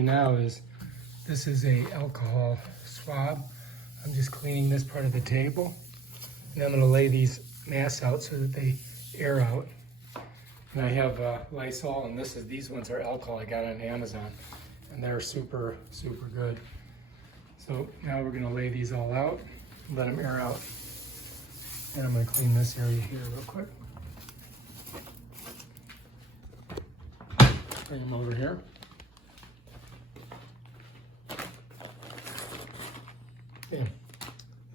Now is, this is a alcohol swab. I'm just cleaning this part of the table, and I'm going to lay these masks out so that they air out. And I have Lysol, and these ones are alcohol I got on Amazon, and they're super good. So now we're going to lay these all out and let them air out. And I'm going to clean this area here real quick. Bring them over here. Okay.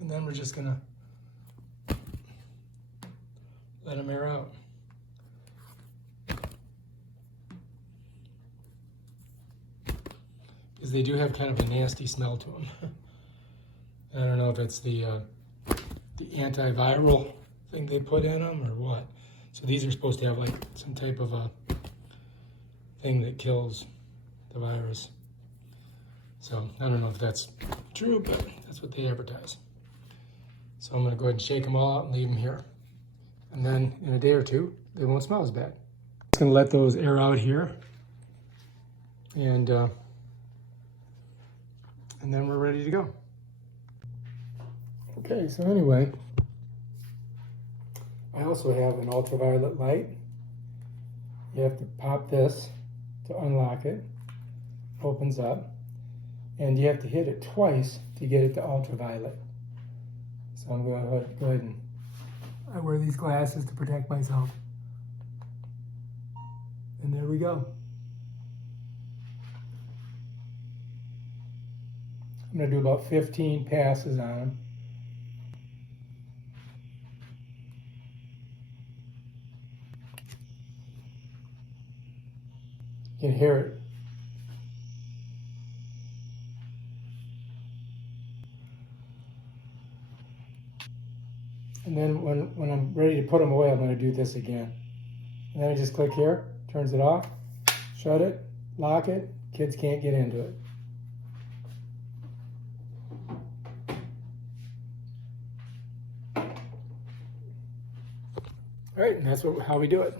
And then we're just going to let them air out. Because they do have kind of a nasty smell to them. I don't know if it's the antiviral thing they put in them or what. So these are supposed to have like some type of a thing that kills the virus. So I don't know if that's true, but that's what they advertise. So I'm going to go ahead and shake them all out and leave them here. And then in a day or two, they won't smell as bad. Just going to let those air out here. And then we're ready to go. Okay, so anyway, I also have an ultraviolet light. You have to pop this to unlock it. Opens up. And you have to hit it twice to get it to ultraviolet. So I'm going to go ahead and I wear these glasses to protect myself. And there we go. I'm going to do about 15 passes on them. You can hear it. And then when I'm ready to put them away, I'm going to do this again. And then I just click here, turns it off, shut it, lock it, kids can't get into it. All right, and that's how we do it.